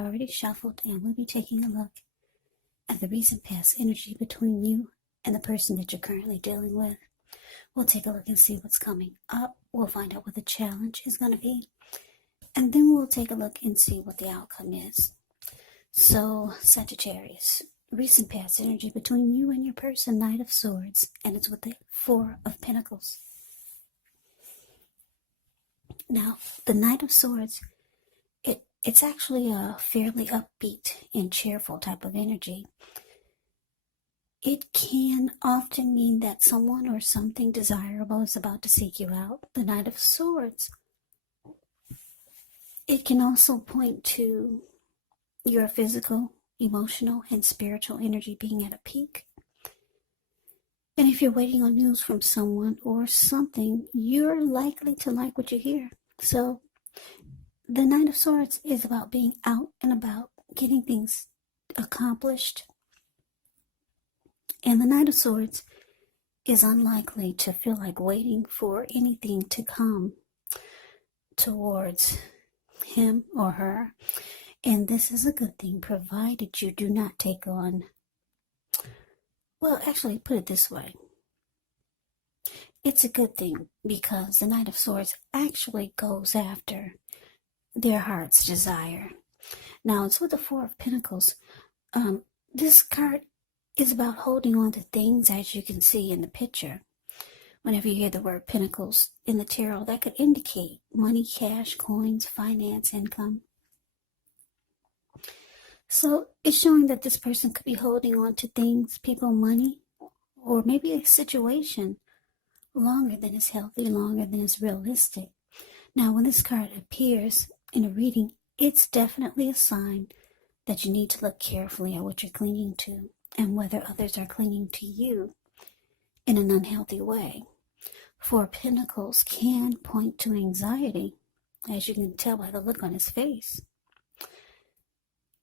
Already shuffled, and we'll be taking a look at the recent past energy between you and the person that you're currently dealing with. We'll take a look and see what's coming up. We'll find out what the challenge is going to be, and then we'll take a look and see what the outcome is. So, Sagittarius, recent past energy between you and your person, Knight of Swords, and it's with the Four of Pentacles. Now, the Knight of Swords, it's actually a fairly upbeat and cheerful type of energy. It can often mean that someone or something desirable is about to seek you out. The Knight of Swords, it can also point to your physical, emotional, and spiritual energy being at a peak. And if you're waiting on news from someone or something, you're likely to like what you hear. So the Knight of Swords is about being out and about, getting things accomplished. And the Knight of Swords is unlikely to feel like waiting for anything to come towards him or her. And this is a good thing, provided you do not take on, well, actually, put it this way. It's a good thing because the Knight of Swords actually goes after their heart's desire. Now, it's with the Four of Pentacles. This card is about holding on to things, as you can see in the picture. Whenever you hear the word Pentacles in the tarot, that could indicate money, cash, coins, finance, income. So it's showing that this person could be holding on to things, people, money, or maybe a situation longer than is healthy, longer than is realistic. Now, when this card appears in a reading, it's definitely a sign that you need to look carefully at what you're clinging to and whether others are clinging to you in an unhealthy way. Four Pentacles can point to anxiety, as you can tell by the look on his face.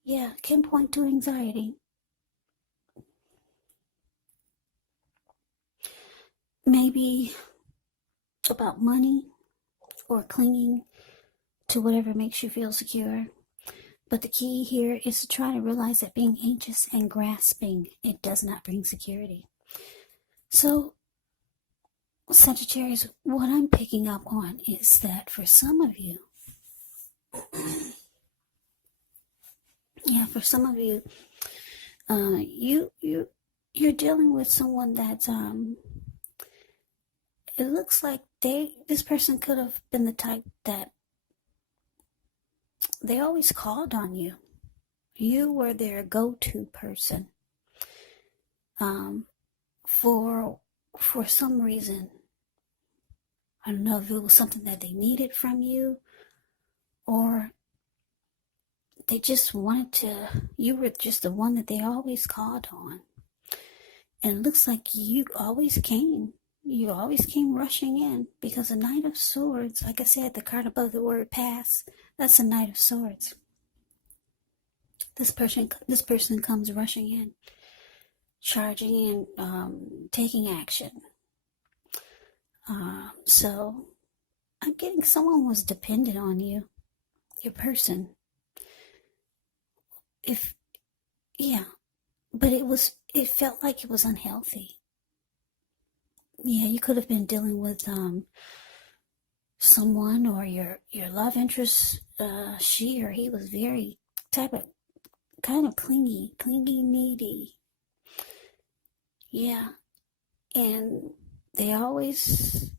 Yeah, can point to anxiety. Maybe about money or clinging to whatever makes you feel secure. But the key here is to try to realize that being anxious and grasping, it does not bring security. So, Sagittarius, what I'm picking up on is that for some of you, you're dealing with someone that's it looks like this person could have been the type that they always called on you. You were their go-to person. For some reason. I don't know if it was something that they needed from you, or they just wanted to, you were just the one that they always called on. And it looks like you always came rushing in, because the Knight of Swords, like I said, the card above the word pass, that's the Knight of Swords. This person comes rushing in, charging in, taking action. So I'm getting someone was dependent on you, your person. But it felt like it was unhealthy. Yeah, you could have been dealing with someone or your love interest. She or he was very kind of clingy, needy. Yeah, and they always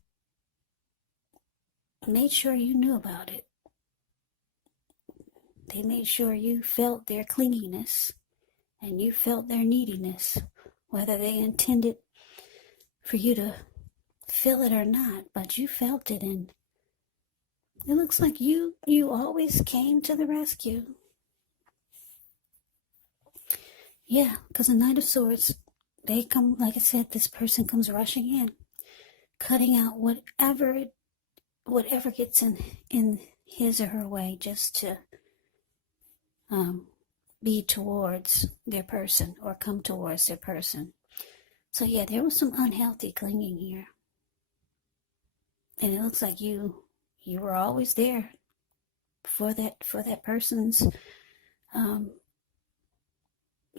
made sure you knew about it. They made sure you felt their clinginess and you felt their neediness, whether they intended for you to feel it or not, but you felt it, and it looks like you always came to the rescue. Yeah, because the Knight of Swords, they come, like I said, this person comes rushing in, cutting out whatever gets in his or her way, just to be towards their person or come towards their person. So yeah, there was some unhealthy clinging here. And it looks like you were always there for that person's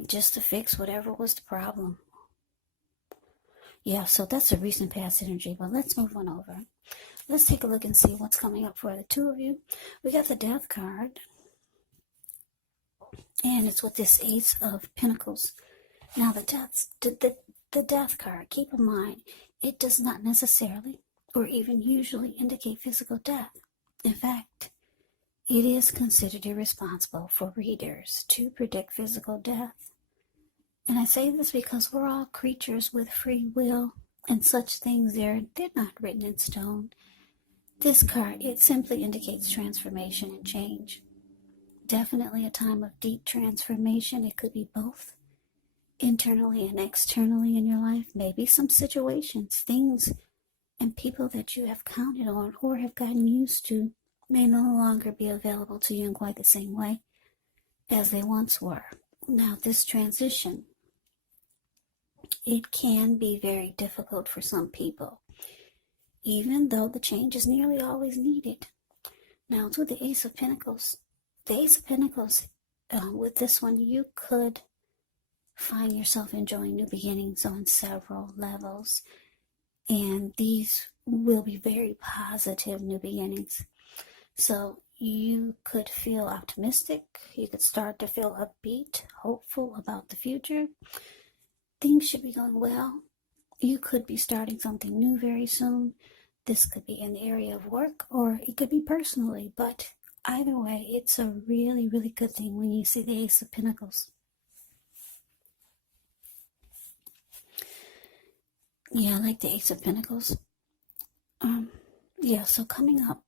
just to fix whatever was the problem. Yeah, so that's a recent past energy, but let's move on over. Let's take a look and see what's coming up for the two of you. We got the Death card, and it's with this Ace of Pentacles. Now, the Death card, keep in mind, it does not necessarily or even usually indicate physical death. In fact, it is considered irresponsible for readers to predict physical death. And I say this because we're all creatures with free will, and such things, they're not written in stone. This card, it simply indicates transformation and change. Definitely a time of deep transformation. It could be both internally and externally in your life. Maybe some situations, things, and people that you have counted on or have gotten used to may no longer be available to you in quite the same way as they once were. Now, this transition, it can be very difficult for some people, even though the change is nearly always needed. Now, it's with the Ace of Pentacles. The Ace of Pentacles, with this one, you could find yourself enjoying new beginnings on several levels. And these will be very positive new beginnings. So you could feel optimistic. You could start to feel upbeat, hopeful about the future. Things should be going well. You could be starting something new very soon. This could be in the area of work, or it could be personally. But either way, it's a really, really good thing when you see the Ace of Pentacles. Yeah, I like the Ace of Pentacles. Yeah, so coming up,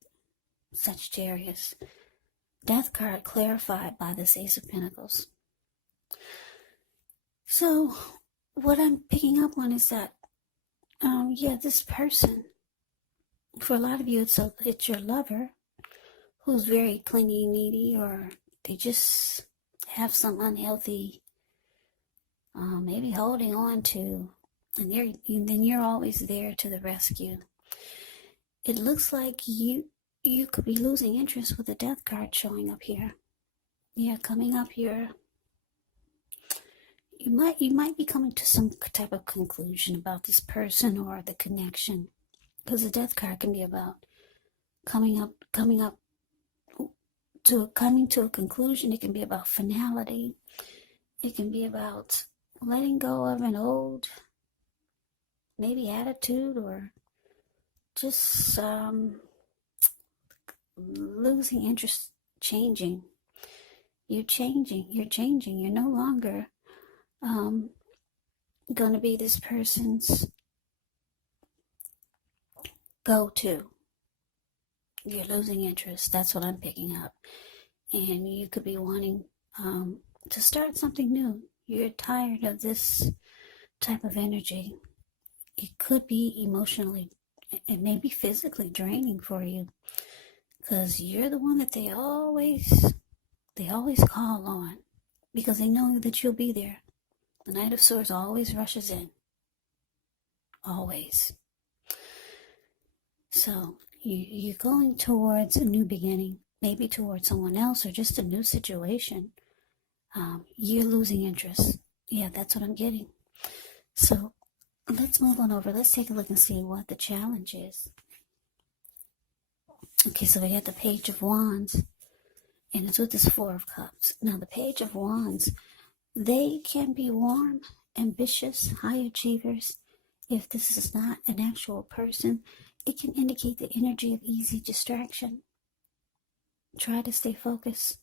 Sagittarius. Death card clarified by this Ace of Pentacles. So, what I'm picking up on is that, this person, for a lot of you, it's your lover who's very clingy, needy, or they just have some unhealthy, maybe holding on to, and then you're always there to the rescue. It looks like you could be losing interest with the Death card showing up here. Yeah, coming up here. You might be coming to some type of conclusion about this person or the connection, because the Death card can be about coming to a conclusion. It can be about finality. It can be about letting go of an old, maybe attitude, or just losing interest, changing. You're changing. You're no longer going to be this person's go-to. You're losing interest. That's what I'm picking up. And you could be wanting to start something new. You're tired of this type of energy. It could be emotionally, it may be physically draining for you, because you're the one that they always call on, because they know that you'll be there. The Knight of Swords always rushes in. Always. So you're going towards a new beginning, maybe towards someone else or just a new situation. You're losing interest. Yeah, that's what I'm getting. So let's move on over. Let's take a look and see what the challenge is. Okay, so we got the Page of Wands, and it's with this Four of Cups. Now, the Page of Wands, they can be warm, ambitious, high achievers. If this is not an actual person, it can indicate the energy of easy distraction. Try to stay focused,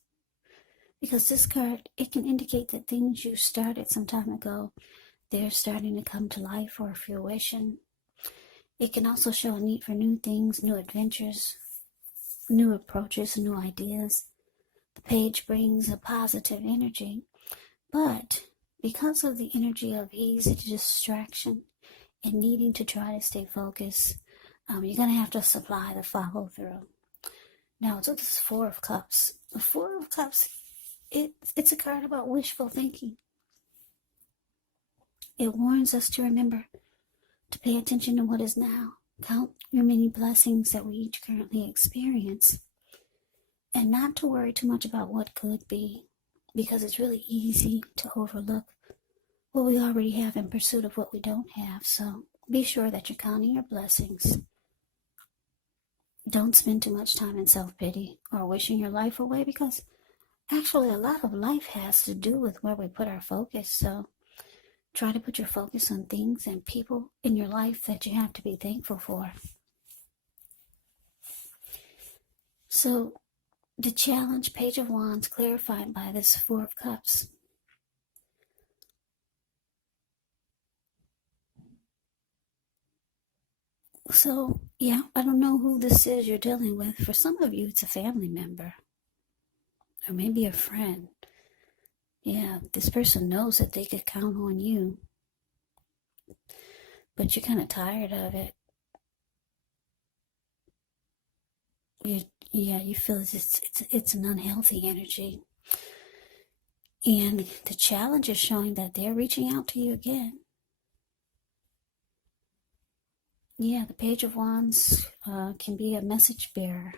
because this card, it can indicate that things you started some time ago, they're starting to come to life or fruition. It can also show a need for new things, new adventures, new approaches, new ideas. The page brings a positive energy, but because of the energy of easy distraction and needing to try to stay focused, you're going to have to supply the follow through. Now, it's with this Four of Cups. The Four of Cups, it's a card about wishful thinking. It warns us to remember to pay attention to what is now. Count your many blessings that we each currently experience, and not to worry too much about what could be. because it's really easy to overlook what we already have in pursuit of what we don't have. So be sure that you're counting your blessings. Don't spend too much time in self-pity or wishing your life away, because actually a lot of life has to do with where we put our focus. So try to put your focus on things and people in your life that you have to be thankful for. So the challenge, Page of Wands, clarified by this Four of Cups. So, yeah, I don't know who this is you're dealing with. For some of you, it's a family member or maybe a friend. Yeah, this person knows that they could count on you, but you're kind of tired of it. You feel it's an unhealthy energy. And the challenge is showing that they're reaching out to you again. Yeah, the Page of Wands can be a message bearer.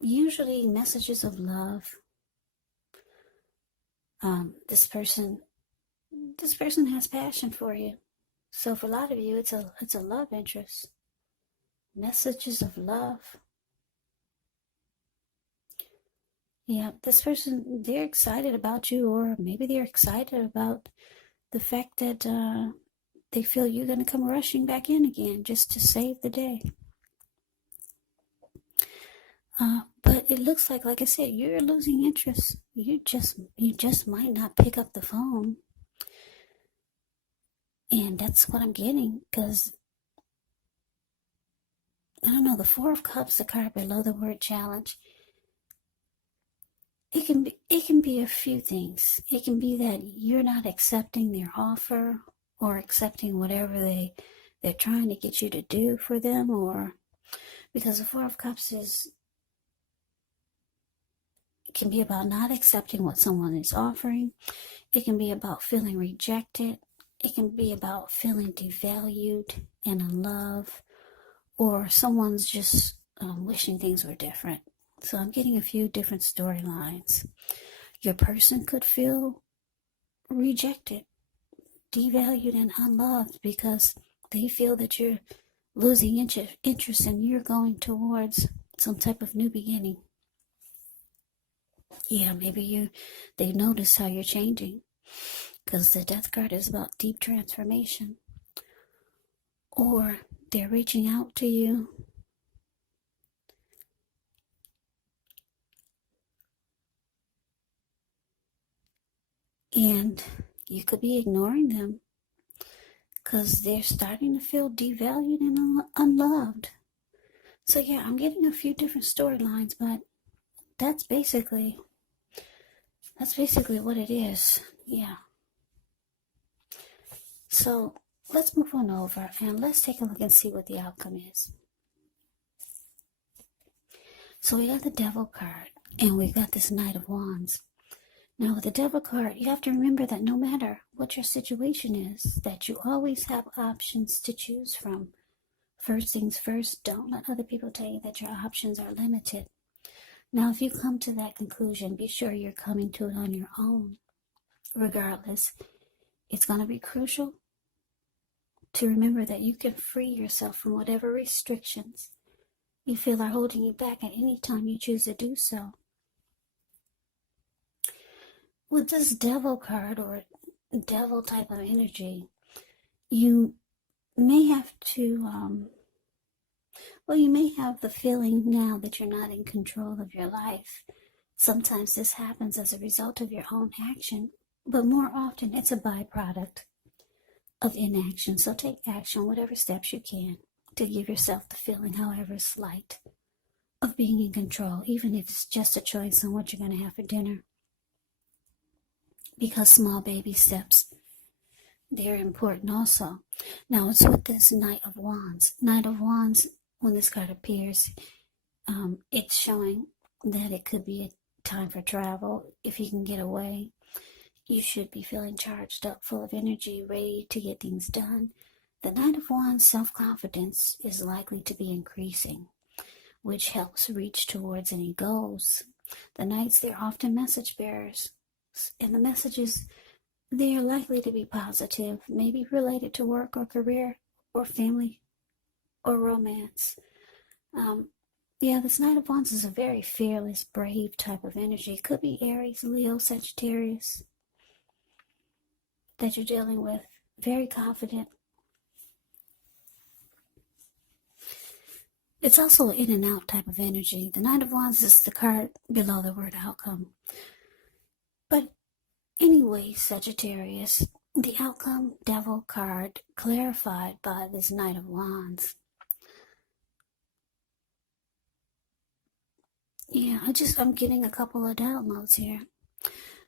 Usually messages of love. This person has passion for you. So for a lot of you, it's a love interest. Messages of love. Yeah, this person, they're excited about you, or maybe they're excited about the fact that they feel you're going to come rushing back in again just to save the day. But it looks like I said, you're losing interest. You just might not pick up the phone. And that's what I'm getting, because I don't know, the Four of Cups, the card below the word challenge, it can be a few things. It can be that you're not accepting their offer or accepting whatever they're trying to get you to do for them, or because the Four of Cups it can be about not accepting what someone is offering. It can be about feeling rejected. It can be about feeling devalued and unloved, or someone's just wishing things were different. So I'm getting a few different storylines. Your person could feel rejected, devalued, and unloved because they feel that you're losing interest and you're going towards some type of new beginning. Yeah, maybe they notice how you're changing, because the Death card is about deep transformation. Or they're reaching out to you and you could be ignoring them because they're starting to feel devalued and unloved. So yeah, I'm getting a few different storylines, but that's basically what it is. Yeah. So let's move on over and let's take a look and see what the outcome is. So we got the Devil card and we got this Knight of Wands. Now with the Devil card, you have to remember that no matter what your situation is, that you always have options to choose from. First things first, don't let other people tell you that your options are limited. Now, if you come to that conclusion, be sure you're coming to it on your own. Regardless, it's going to be crucial to remember that you can free yourself from whatever restrictions you feel are holding you back at any time you choose to do so. With this Devil card or Devil type of energy, you may have to, you may have the feeling now that you're not in control of your life. Sometimes this happens as a result of your own action, but more often it's a byproduct of inaction. So take action, whatever steps you can, to give yourself the feeling, however slight, of being in control, even if it's just a choice on what you're going to have for dinner. Because small baby steps, they're important also. Now it's with this Knight of Wands. Knight of Wands, when this card appears, it's showing that it could be a time for travel. If you can get away, you should be feeling charged up, full of energy, ready to get things done. The Knight of Wands' self-confidence is likely to be increasing. which helps reach towards any goals. The Knights, they're often message bearers, and the messages, they are likely to be positive, maybe related to work or career or family or romance. Yeah, this Knight of Wands is a very fearless, brave type of energy. It could be Aries, Leo, Sagittarius that you're dealing with. Very confident. It's also an in and out type of energy. The Knight of Wands is the card below the word outcome. But anyway, Sagittarius, the outcome devil card clarified by this Knight of Wands. Yeah, I'm getting a couple of downloads here.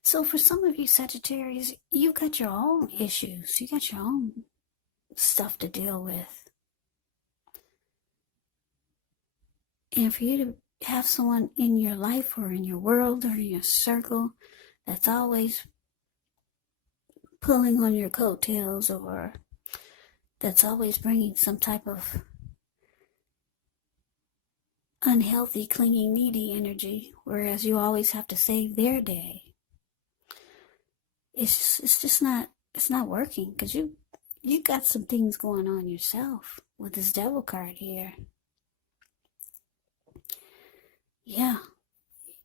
So for some of you Sagittarius, you've got your own issues. You got your own stuff to deal with. And for you to have someone in your life or in your world or in your circle that's always pulling on your coattails, or that's always bringing some type of unhealthy, clinging, needy energy, whereas you always have to save their day. It's not working, because you got some things going on yourself with this devil card here. Yeah,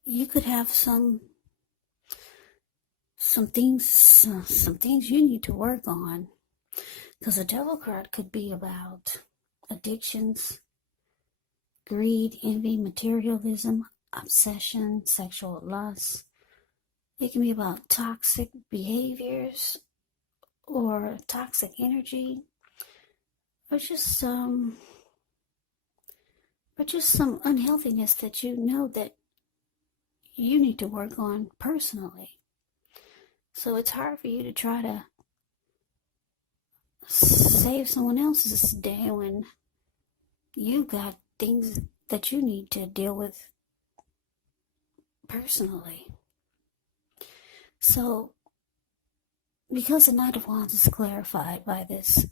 you could have some things you need to work on, because a devil card could be about addictions, greed, envy, materialism, obsession, sexual lust. It can be about toxic behaviors or toxic energy, or just some unhealthiness that you know that you need to work on personally. So it's hard for you to try to save someone else's day when you got things that you need to deal with personally. So, because the Knight of Wands is clarified by this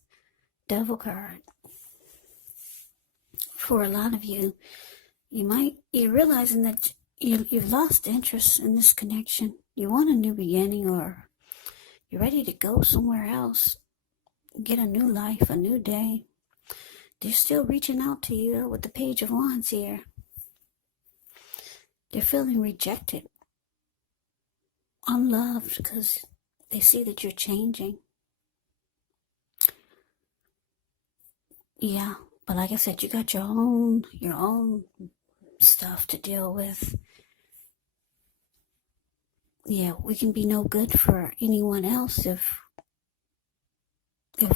devil card, for a lot of you, you're realizing that you've lost interest in this connection. You want a new beginning, or you're ready to go somewhere else, get a new life, a new day. They're still reaching out to you with the Page of Wands here. They're feeling rejected, unloved, because they see that you're changing. Yeah, but like I said, you got your own stuff to deal with. Yeah, we can be no good for anyone else if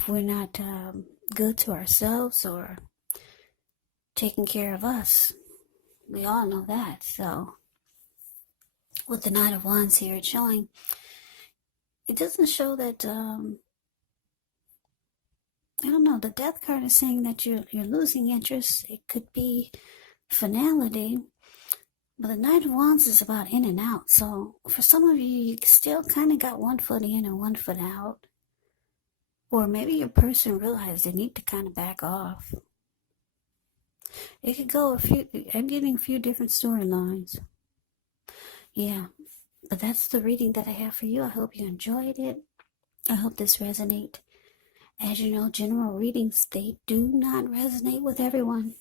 we're not good to ourselves or taking care of us. We all know that. So with the Knight of Wands here, it's showing, it doesn't show that, I don't know, the Death card is saying that you're losing interest. It could be finality, but the Knight of Wands is about in and out. So for some of you, you still kind of got one foot in and one foot out. Or maybe your person realized they need to kind of back off. It could go I'm getting a few different storylines. Yeah, but that's the reading that I have for you. I hope you enjoyed it. I hope this resonates. As you know, general readings, they do not resonate with everyone.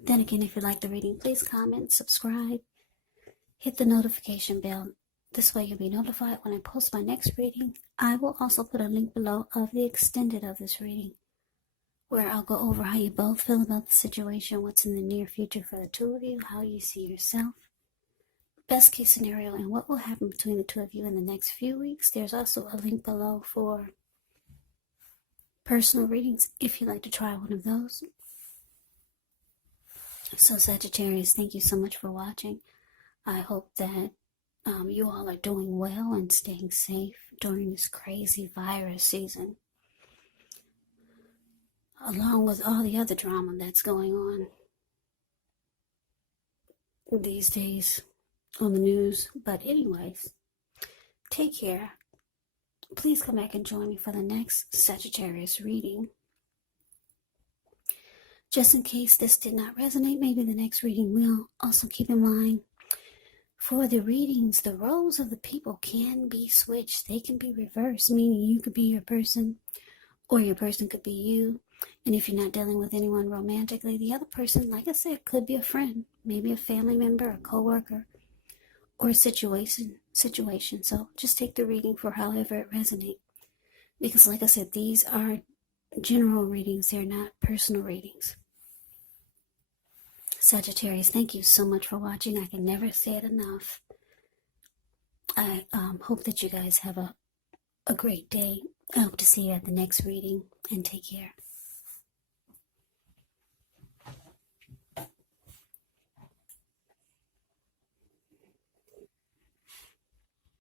Then again, if you like the reading, please comment, subscribe, hit the notification bell. This way you'll be notified when I post my next reading. I will also put a link below of the extended of this reading, where I'll go over how you both feel about the situation, what's in the near future for the two of you, how you see yourself, best case scenario, and what will happen between the two of you in the next few weeks. There's also a link below for personal readings if you'd like to try one of those. So Sagittarius, thank you so much for watching. I hope that you all are doing well and staying safe during this crazy virus season, along with all the other drama that's going on these days on the news. But anyways, take care. Please come back and join me for the next Sagittarius reading. Just in case this did not resonate, maybe the next reading will. Also keep in mind, for the readings, the roles of the people can be switched. They can be reversed, meaning you could be your person or your person could be you. And if you're not dealing with anyone romantically, the other person, like I said, could be a friend, maybe a family member, a coworker, or a situation. So just take the reading for however it resonates. Because like I said, these are general readings. They're not personal readings. Sagittarius, thank you so much for watching. I can never say it enough. I hope that you guys have a great day. I hope to see you at the next reading, and take care.